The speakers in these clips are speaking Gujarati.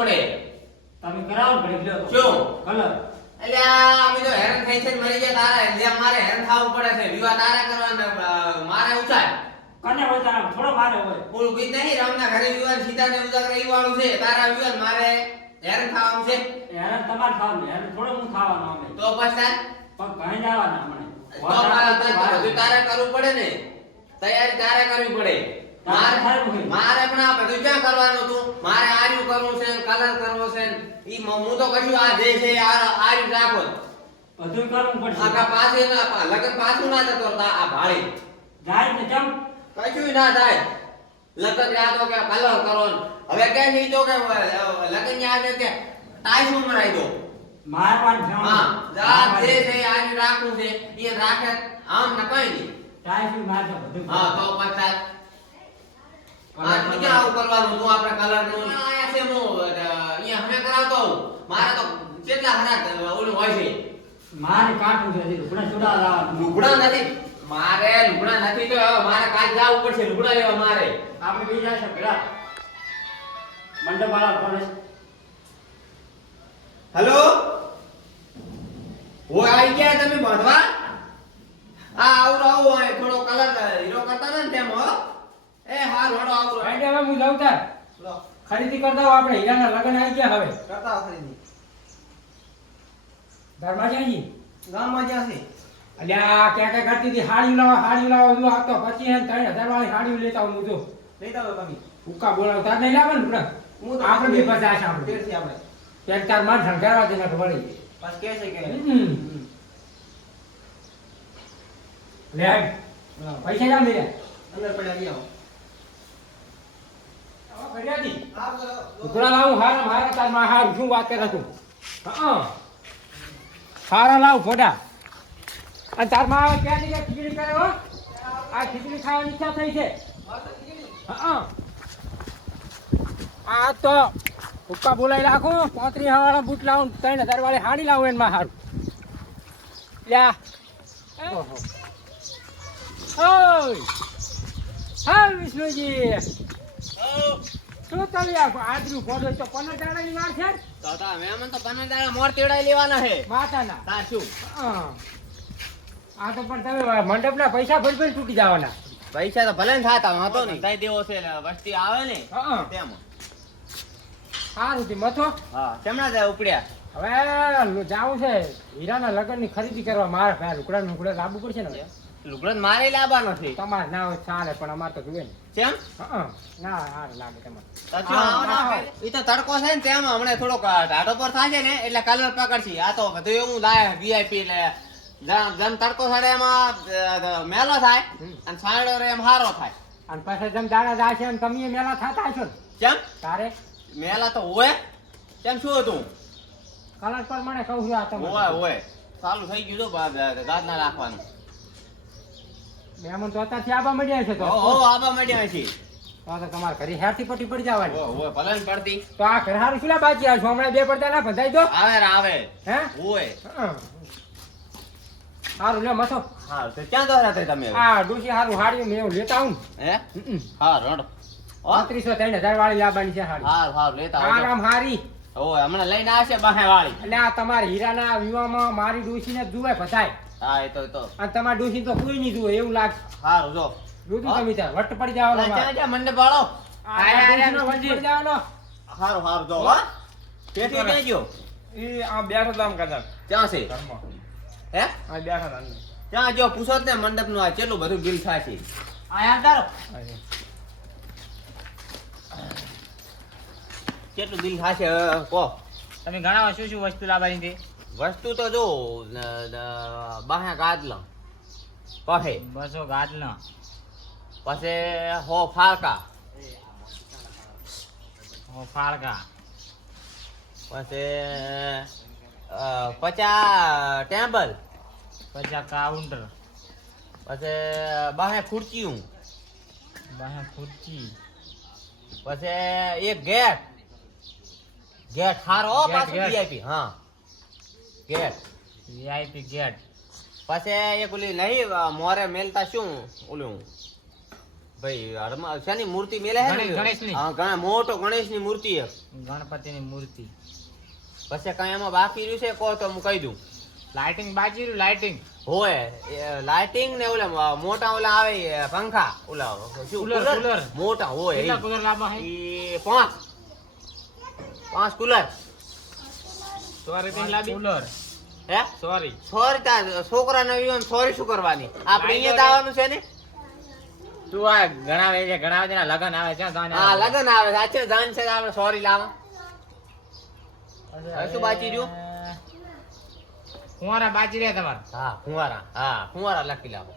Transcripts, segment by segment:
પડે. તમે કરાવો ને ઘડીક લ્યો શું? કલર. એટલે અમે તો હેરાન થઈ છે મરી ગયા તારા. જેમ મારે હેરાન થવું પડે છે વિવાહ તારા કરવાના મારે ઉછાય કને હોય તારા થોડો મારે હોય. બોલ ગીત નહીં રામના ઘરે વિવાહ સીતાને ઉજાગર ઈ વાળું છે. તારા વિવાહ મારે હેરાન થવાનું છે. હેરાન તમારે ખાવાનું હેરાન થોડો હું થવાનો અમે. તો પછી પણ ભાઈ જવાના હમણાં તો મારે તો તારે કરવું પડે ને. તૈયારી તારે કરવી પડે. મારે મારે પણ આ બધું ક્યાં કરવાનું હતું? મારે આર્યું કરવું છે કલર કરવો છે ઈ હું તો કશું આ જે છે આ આર્યું રાખો. બધું કરવું પડશે. આખા પાસે ના લગન પાછું ના જતો આ ભાળી જાય ને કેમ કશું ના થાય. લગન યા તો કે કલર કરો. હવે કે નહીં તો કે લગન યાદ છે કે ટાઈફૂડ મરાઈ દો. મારવાનું છે હા જા જે છે. આર્યું રાખવું છે એ રાખે આમ ને કઈ નહીં ટાઈફોઈડ મારજો બધું હા તો પછી કરવાનું તું આપણે કલરનું આયા છે હું અહીંયા હમે કરાવતો હું મારે તો કેટલા હરા ઓલું હોય છે. મારે કાટું છે લુગડા લાવવાનું લુગડા નથી. મારે લુગડા નથી તો મારે કાલ જવું પડશે લુગડા લેવા મારે. આપણે બીજા છે ભેડા મંડપ વાળા ફોન હેલો? ઓ આવી ગયા તમે બાંધવા? આ આવું આવું થોડો કલર હીરો કરતા ને તેમ હો. આવરો હું જાઉં તાર ખરીદી કરતા હોઉં આપણે. હીરાના લગ્ન આવી ગયા હવે. કરતા આવો ખરીદી. ધર્માજાજી ગામમાં જ્યાં છે અલ્યા ક્યાં ક્યાં કરતી હતી? હાડી લાવો હાડી લાવો. હું આવતો પછી એમ ત્રણ હજાર વાળી હાડી લેતા હું તો. લેતા હોય તમે ઉક્કા બોલાવતા નહીં લાવે ને બુડા હું તો આપણે બી પચાસ આપણે. ફેરથી આપણે. ત્યાં તાર માન શણગારવા દેના વળી. બસ કે છે કે. લે પૈસા જામ લે અંદર પડ્યા લઈ આ લાવું, હારા હારા, તારમાં હાર, શું વાત કરે તું? હા. હારા લાવું, ફોટા. અને તારમાં આવે ક્યાં જગ્યા ખીચડી કરે હો? આ ખીચડી ખાવાની ઈચ્છા થઈ છે. હા. આ તો હુક્કા બોલાવી રાખું. પાંત્રીસ હવાના બૂટ લાવું, ત્રણ હજાર વાળી હાડી લાવું એમાં હારું. લ્યા. ઓય. હા વિષ્ણુજી. શું ચાલી આખું આદરું ફોડો તો પંદર વાર છે? તો તા મહેમાન તો પંદર દાડા મોર તેડાઈ લેવાના છે. માતાના. શું? આ તો પણ તમે મંડપના પૈસા ભરી ભરી તૂટી જવાના. પૈસા તો ભલે ને થાતા વાંધો નહીં. કઈ દેવો છે વસ્તી આવે ને. હા તેમ. સારું થી મથો? હા કેમના જાય ઉપડ્યા? હવે જાવું છે. હીરાના લગ્નની ખરીદી કરવા મારે ભાઈ લુકડા લુકડા લાવવું પડશે ને. લુગડો મારે લાવવાનો છે. તમારે ના હોય ચાલે પણ અમારે તો જુએ ને. કેમ? ના હાર લાગે તમારે? ઈ તો તડકો છે ને તેમ. હમણાં થોડોક ઢાઢો પર થાય ને એટલે કલર પકડશે. આ તો બધું એવું લાય વીઆઈપી એટલે જેમ જેમ તડકો સાડે એમાં મેલો થાય અને સાડો રે એમ હારો થાય. અને પછી જેમ દાડા જાય છે એમ તમે મેલા થતા છો ને. કેમ? તારે? મેલા તો હોય. કેમ શું હતું? કલર પર મને કહું છું આ હોય તમારે. હોય ચાલુ થઈ ગયું તો ગાદ ના રાખવાનું. મહેમાન તો અત્યારથી આબા મળ્યા છે તો. હો હો આબા મળ્યા છે. તો તો તમારે ઘરે હેરથી પટ્ટી પડી જવાની. હો હો ભલે પડતી. તો આ ઘર હારું શું લા બાકી હમણાં બે પડદા ના બંધાઈ દો. આવે રે આવે. હે? હોય. હારું લે મથો હા તો ક્યાં દોરા થઈ તમે? હા ડોશી હારું હાડી મેં લેતા આવું. હે? ને હા રોડ. પાંત્રીસો ત્રણ હજાર વાળી લાવવાની છે હાડી હા હાર લેતા. આરામ હારી. ઓય હમણાં લઈને આવશે બાહે વાળી. એટલે આ તમારા હીરાના વિવાહમાં મારી ડોશીને જ જુએ બધાય હા એ તો એ તો. અને તમારી ડોસી તો કોઈ નહીં જુએ એવું લાગે. સારું જો. જોતું? તમે ત્યાં વટ પડી જાવ ક્યાં મંડપ વાળો? આ ડોશીનો વટ પડી જવાનો. હારું હારું જો હા? તેથી ક્યાં ગયો? એ આ બેઠો તામ કદાચ. ત્યાં છે? હે? આ બેઠો તામ ત્યાં જો પૂછો ને મંડપનું આ કેટલું બધું બિલ થાય છે. આયા તારો કેટલું બિલ થશે હવે કહો તમે ઘણા શું શું વસ્તુ લાવવાની હતી વસ્તુ તો જો ન- ગાદલા કહે બસો ગાદલા પછી હો ફાળકા. હો ફાળકા. પછી પચા ટેબલ પછી કાઉન્ટર. પછી બાહે ખુરચીયું બાહે ખુરચી. પછી એક ગેટ. ગેટ હારો પાછો. VIP હા. ગેટ. VIP gate. પછી એક ઓલી નહીં મોરે મેલતા શું? ઓલું ભાઈ હરમા શેની મૂર્તિ મેલે હે ગણેશની. હા ઘણા મોટો ગણેશની મૂર્તિ છે ગણપતિની મૂર્તિ. પછી કઈ એમાં બાકી રહ્યું છે? કહો તો હું કહી દઉં. લાઇટિંગ બાજી રહ્યું લાઇટિંગ હોય લાઇટિંગ ને ઓલા મોટા ઓલા આવે પંખા. ઓલા કુલર. મોટા હોય. કુલર લાવવા હે પાંચ. પાંચ કુલર સોરી પેન લાવી કુલર હે? સોરી સોરી તાર છોકરા નવી સોરી શું કરવાની? આપણે અહીંયા જ આવવાનું છે ને? તું આ ગણાવે છે ગણાવે છે લગન આવે છે હા લગન આવે સાચે જાન છે આપણે સોરી લાવવા હવે શું બાકી રહ્યું? કુંવારા તમારે. હા ફુવારા હા ફુવારા લખી લાવો.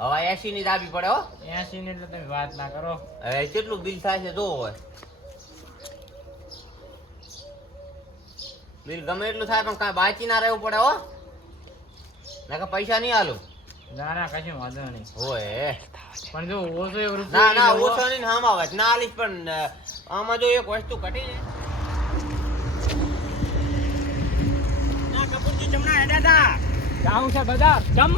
હવે એસી ની દાબી પડે હો. એસી ની એટલે તમે વાત ના કરો. હવે કેટલું બિલ થાય છે જોવો હોય બિલ ગમે એટલું થાય પણ કાંઈ બાચી ના રહેવું પડે હો. નકર પૈસા નહીં આલું. ના ના કશું વાંધો નહીં. હોય પણ જો ઓછો એક રૂપિયો ના ના ઓછો નહીં હામ આવે. ના આલીશ પણ આમાં જો એક વસ્તુ ઘટી જાય. જાઉં છે બધા જમ.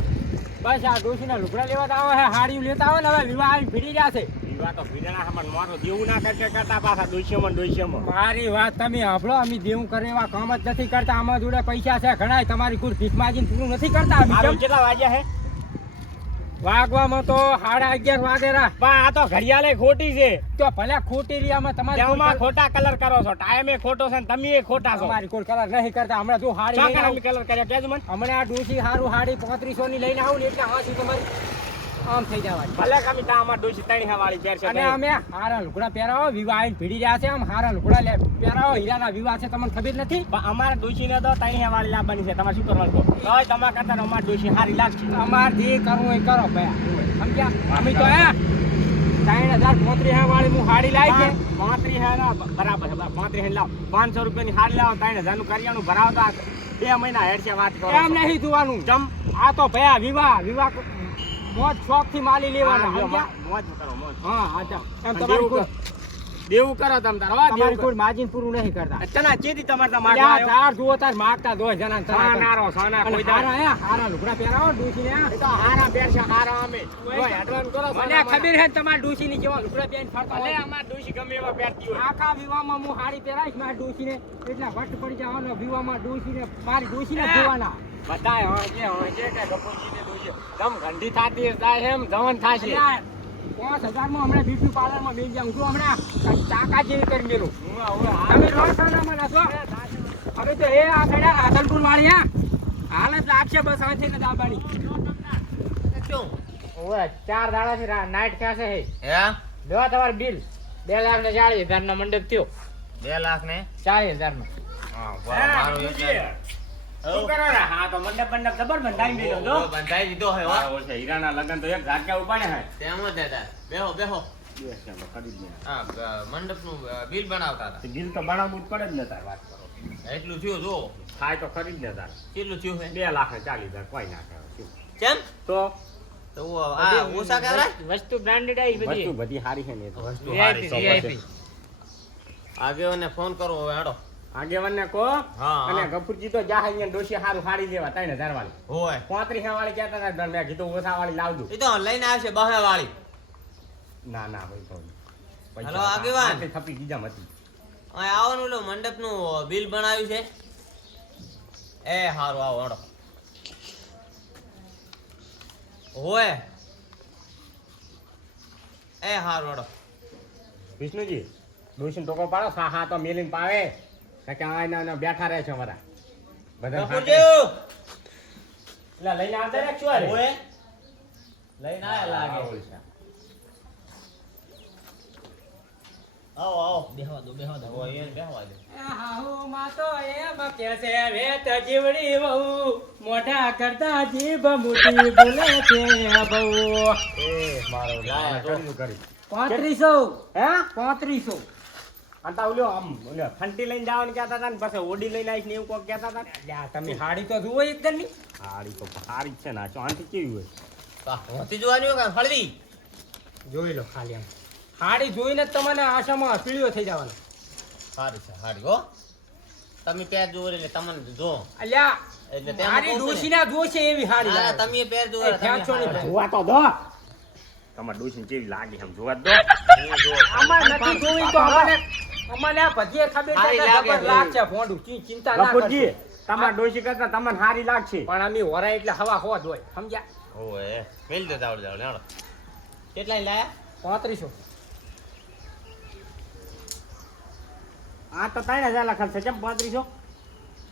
બસ આ ડોસીના લુગડા લેવા આવે હે હાડીઓ લેતા આવે ને હવે વિવાહ આવી ભીડી રહ્યા છે મારો દેવું ના કરતા કરતા પાછા દોષીઓમાં ને દોષીઓમાં. મારી વાત તમે સાંભળો અમે દેવું કરે એવા કામ જ નથી કરતા. આમાં જોડે પૈસા છે ઘણા તમારી કુલ ભીખ માજીને પૂરું નથી કરતા અમે મારું કેમ? કેટલા વાગ્યા હે? વાગવામાં તો સાડા અગિયાર વાગેરા પણ આ તો ઘડિયાળે ખોટી છે. તો ભલે ખોટી રિયામાં તમારી ખોટા કલર કરો છો. ટાઈમે ખોટો છે ને તમે ખોટા છો. તમારી કોઈ કલર નહીં કરતા. હમણાં જો હાડી કલર કર્યા? કેજો મને. હમણાં આ ડોશી સારું હાડી પાંત્રીસો ની લઈને આવું ને એટલે હાથી તમારી આમ થઈ જવાય ભલે કમી તા અમાર ડોશી ત્રણ હવાળી વાળી પહેરશે અને અમે હારા લુગડા પહેરાવો વિવાહ આવીને ભીડી રહ્યા છે આમ હારા લુગડા લે પહેરાવો હીરાના વિવાહ છે તમને ખબર નથી? અમારે ડોશીને તો ત્રણ હવાળી વાળી લાવવાની છે તમારે શું કરવાનું કહો? તોય તમાર કરતા અમાર ડોશી હારી લાગશે. અમાર જે કરવું એ કરો ભયા સમજ્યા? અમે તો હે? ત્રણ હજાર પોત્રીસ હે વાળી હું હાડી લાવી છે. પાંત્રીસ ના બરાબર છે પાંત્રીસ લાવ. પાંચસો રૂપિયાની હાડી લાવો ત્રણ હજારનું કરિયાણું ભરાવતા બે મહિના હેડશે વાત કરો. એમ નહીં જોવાનું. જમ. આ તો ભયા વિવાહ વિવાહ મોજ શોખથી માલી લેવાના? મોજ કરો મોજ. હા હા એમ તમારી દેવું કરો. તમે તાર હો તમારી દેવું કોઈ માજીન પૂરું નહીં કરતા. કરો ચના ચેતી તમાર તા માગવા આવ્યો? ચાર જુઓ તાર માગતા દો જણા ને. સોનારો કોઈ તાર હારા હે હારા લુગડા પહેરાવો ડૂસી ને એ તો હારા પહેરશે હારા અમે. કોઈ હેડવાન કરો મને ખબર હે ડૂસી ની કેવા લુગડા પહેરીને ફરતા હોય. અમાર ડૂસી ગમે એવા પહેરતી હોય. આખા વિવાહમાં હું હાડી પહેરાઈશ માર ડૂસી ને એટલે વટ પડી જવાનો વિવાહમાં ને મારી ડૂસી ને જોવાના. બધાય હોય હોય છે કે ગપુજીને ડૂસી દમ ગંડી થાતી થાય એમ જવન થાશે. પાંચ હજારમાં હમણાં બ્યુટી પાર્લરમાં બેસી જાઉં છું હમણાં ચાકા જેવી કરી મેલું તમે છો ને હવે તો એ આ આ રાધનપુર વાળી હા. હાલ જ લાગશે બસ હવે છે ને દાબાની. શું ઓવે ચાર દાડાથી નાઈટ ક્યાં છે હે. લો તમારું બિલ બે લાખ ને ચાલીસ હજાર નો મંડપ થયો. બે લાખ ને ચાલીસ હજાર નો હા, હે, મારું શું કરો રે? હા તો મંડપ મંડપ જબર બંધાઈ મેલ્યો જો. બંધાઈ દીધો હે હો. ઓછે. હીરાના લગન તો એક ઝાટકા ઉપાડે હે. તેમ જ હતા. બેહો બેહો. બેસ ચાલો, કરી દે. હા મંડપનું બિલ બનાવતા હતા. બિલ તો બનાવવું જ પડે જ ને તાર વાત કરો. એટલું થયું જો થાય તો ખરીદ જ ને તાર. કેટલું થયું હે? બે લાખ ચાલીસ હજાર કોઈ ના કરે કેમ? તો? તો આ ઓછા કેવડા વસ્તુ બ્રાન્ડેડ આવી વસ્તુ બધી બધી સારી છે ને. વસ્તુ. VIP. આગેવાનને ફોન કરો હવે હાડો આગેવાનને હા, અને હા. ગફુરજી તો જા અહીંયા ડોશી હારું હારી લેવા ત્રણ હજાર વાળી. હોય. પાંત્રીસ વાળી કહેતા હતા મેં કીધું ઓછા વાળી લાવજો. એ તો લઈને આવશે બહે વાળી. ના ના ભાઈ તો હલો, આગેવાન. થપી ગીજા મતી અહીં આવવાનું ઓલું મંડપનું બિલ બનાવ્યું છે. એ હારું આવો હાડો હોય. એ હારું હાડો વિષ્ણુજી ડોશીને ટોકો પાડો સા હા તો મેલીને પાવે. કે આ ના બેઠા રહે છે અમારા. બધા લઈને આવતા રે શું બહુ મોઢા કરતા જીભ મોટી બોલે હે? 3500 કંટા ઓલ્યો આમ ઓલ્યો ખંટી લઈને જવાનું કહેતા હતા ને પછી ઓડી લઈને આવીશ ને એવું કોક કહેતા હતા ને. તમે હાડી તો જુઓ એકદમની હાડી તો ભારી છે ને ચોંટી કેવી હોય. હોતી જોવાની હોય હળવી? જોઈ લો ખાલી આમ. હાડી જોઈને તમને આશામાં પીળ્યો થઈ જવાનો. સારું છે હાડી હો. તમે પેર જોવો એટલે તમને જો. અલ્યા મારી ડોશીના જોશે એવી હાડી તમે પેર જોવો જોવા તો દો. તમાર ડોશી કેવી લાગે આમ જોવા દો. આમાં નથી જોવી તો અમારે અમને આ ભજીએ ખબર છે કે જબર લાગશે ભોંડું. ચિં- ચિંતા ના કરશો. તમારે ડોશી કરતા તમને સારી લાગશે. પણ અમે હોરા એટલે હવા હોત હોય સમજ્યા? ઓએ મેલ દે દાવડ દાવડ હેડો કેટલા લાયા? પાંત્રીસો. આ તો ત્રણ હજાર લખલ છે કેમ પાંત્રીસો?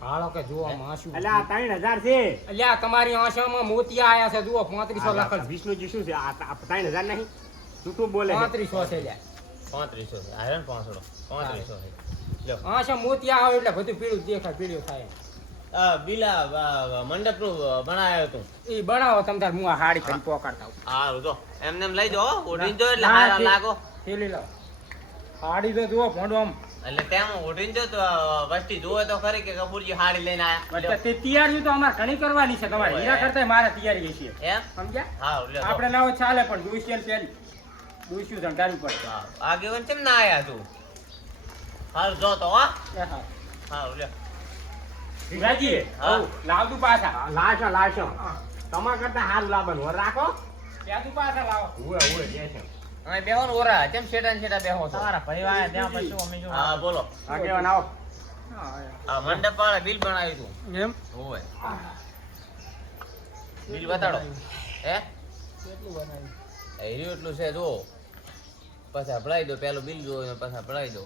હાલો કે જુઓ માસુ એટલે આ ત્રણ હજાર છે. અલ્યા તમારી આંસામાં મોતિયા આયા છે જુઓ પાંત્રીસો આ લખલ વિષ્ણુજી શું છે? આ આ ત્રણ હજાર નહીં. જૂઠું બોલે છે. પાંત્રીસો છે લ્યા. પાંત્રીસો છે. આ ને પાંચસો પાંત્રીસો છે. આંખો મોતિયા આવે એટલે બધું પીળું દેખાય પીળું થાય. બિલા મંડપનું બનાવ્યો તું. એ બનાવો તમ તાર હું હાડી કરી પોકાડતા. જો. એમને એમ લઈ જો એટલે હારા લાગો. થેલી લાવો હાડી તો જુઓ ભોંડો આમ. એટલે તેમ જો તો વસ્તી જુઓ તો ખરી કે કપૂરજી હાડી લઈને આયા. એટલે તે તૈયારી તો અમારે ઘણી કરવાની છે તમારે. હીરા કરતા મારે તૈયારી છે. એમ? સમજ્યા? હા આપણે ના ચાલે પણ દુશ્યન પેલી દુશ્યું ધંધાવી પડે આગેવાન કેમ ના આયા તું? હાલ જો તો હા. હા. હારું લ્યો. રાજી હા. લાવતું પાછા. લાશો લાશો તમારા કરતા હાલ લાવવાનું. રાખો. ત્યાં તું પાછા લાવો? ઉવે ઉવે જે છે. બેહો ઓરા. કેમ છેટા ને બેહો છો? તમારા પરિવાર ત્યાં પછી અમે જો હા બોલો. આગેવાન આવો. આ મંડપ વાળા બિલ બનાવ્યું તું? એમ? બિલ બતાડો. હે? કેટલું બનાવ્યું? એટલું છે જો પાછા ભરાઈ દો પેલું બિલ જો ને પાછા ભરાઈ દો.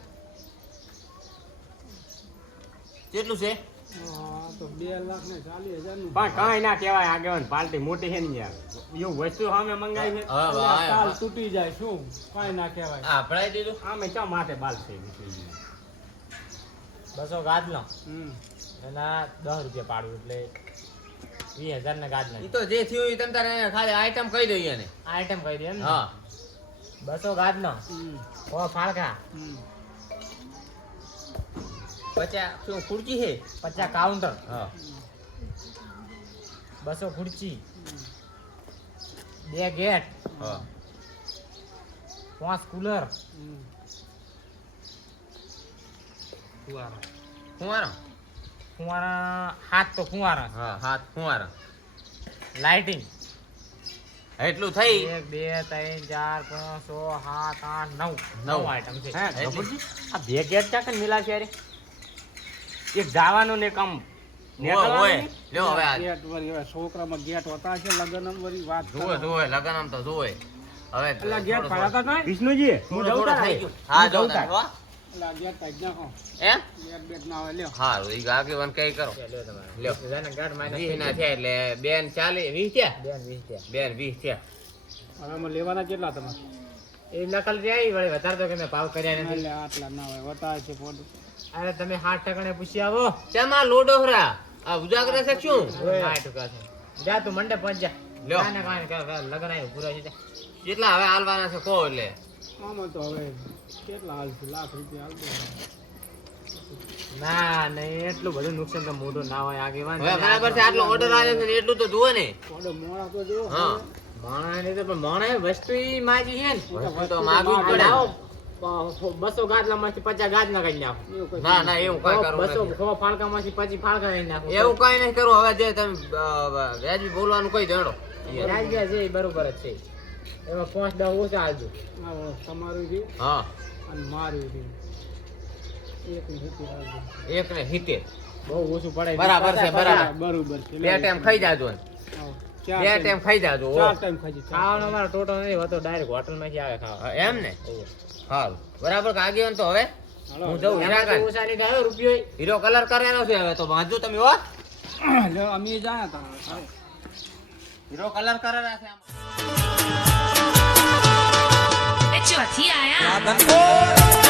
કેટલું છે? પણ કાંઈ ના કહેવાય આગેવાન પાર્ટી મોટી છે ને યાર. એવું વસ્તુ સામે મંગાવી છે. તૂટી જાય શું? કઈ ના કહેવાય. હા ભરાઈ દીધું? આમે ચા માટે બાલ થઈ વિષ્ણુજી. બસો હમ. એના દસ રૂપિયા પાડવું એટલે વીસ હજાર ને ગાદલા એ તો જે થયું ઈ તમ તારે ખાલી આઈટમ કહી દઈએ એને આઈટમ કહી દે એમ હા. બસો ગાદલો સો ફાળકા. પચા શું ખુરચી છે? પચાસ કાઉન્ટર. હા. બસો ખુરચી. બે ગેટ. હા. પાંચ કુલર. ફુવારા. ફુવારા? હાથ તો ફુવારા. હા હાથ ફુવારા. લાઇટિંગ એટલું થઈ. એક બે ત્રણ ચાર પાંચ છ સાત આઠ નવ. નવ. આઈટમ છે? આ બે ગેટ ચાકે મિલા છે અરે એક જવાનું ને કામ હોય. હોય લ્યો હવે આ. ગેટ વળી છોકરામાં ગેટ હોતા છે લગ્ન વળી વાત જોવે જોવે લગન તો જોવે હવે ગેટ વિષ્ણુજી હું જઉં થઈ હા? જઉં ના તમારે. ના ને લેવાના કેટલા તમે એ નકલ જે આવી વળી વધારે તો કે ભાવ કર્યા નથી. એટલે આટલા ના હોય છે અરે તમે સાઠ ટકાને પૂછી આવો. શેમાં લોડોહરા આ ઉજાગર છે શું? ટકા છે. જા તું મંડે પહોંચ જા. લ્યો. કાંઈ ને ને કાંઈ લગન આવ્યું પૂરા છે કેટલા હવે હાલવાના છે કો એટલે? આમાં તો હવે કેટલા હાલ છે લાખ રૂપિયા હાલ ના નહીં એટલું બધું નુકસાન તો મોટું ના હોય આગેવાન બરાબર છે આટલો ઓર્ડર આવ્યો છે ને એટલું તો જુઓ ને. ઓર્ડર મોણા તો જુઓ હા માણસ ને તો પણ માણસ વસ્તુ ઈ માગી છે ને. તો માગવી જ પડે. આવો બસો ગાદલા માંથી પચાસ ગાદલા કાઢી નાખો. ના ના એવું કઈ કરવું બસો સો ફાળકા માંથી પચીસ ફાળકા કાઢી નાખો. એવું કઈ નહીં કરવું હવે જે તમે વ્યાજ વ્યાજબી બોલવાનું કઈ દેડો રાજ્ય છે એ બરોબર જ છે. એમાં પાંચ દસ ઓછા આવજો તમારું રહ્યું હા. અને મારું રહ્યું એક ની સિત્તેર. બહુ ઓછું પડે બરાબર છે, બરાબર. બરોબર છે. બે ટાઈમ ખાઈ જાજો બે ટાઈમ. ખાઈ જાજો ચાર ટાઈમ ખાઈ ખાવાનો અમારો ટોટો નહીં હોતો ડાયરેક્ટ હોટલમાંથી આવે ખાવા એમ ને? હાલ બરાબર કે આગેવાન તો હવે? હું જઉં હીરાકાન. રૂપિયો હીરો કલર કરેલો છે હવે તો વાંચો તમે હો. અમે જાણ્યા હીરો કલર કરેલા છે આમાં. ચોથી આયા.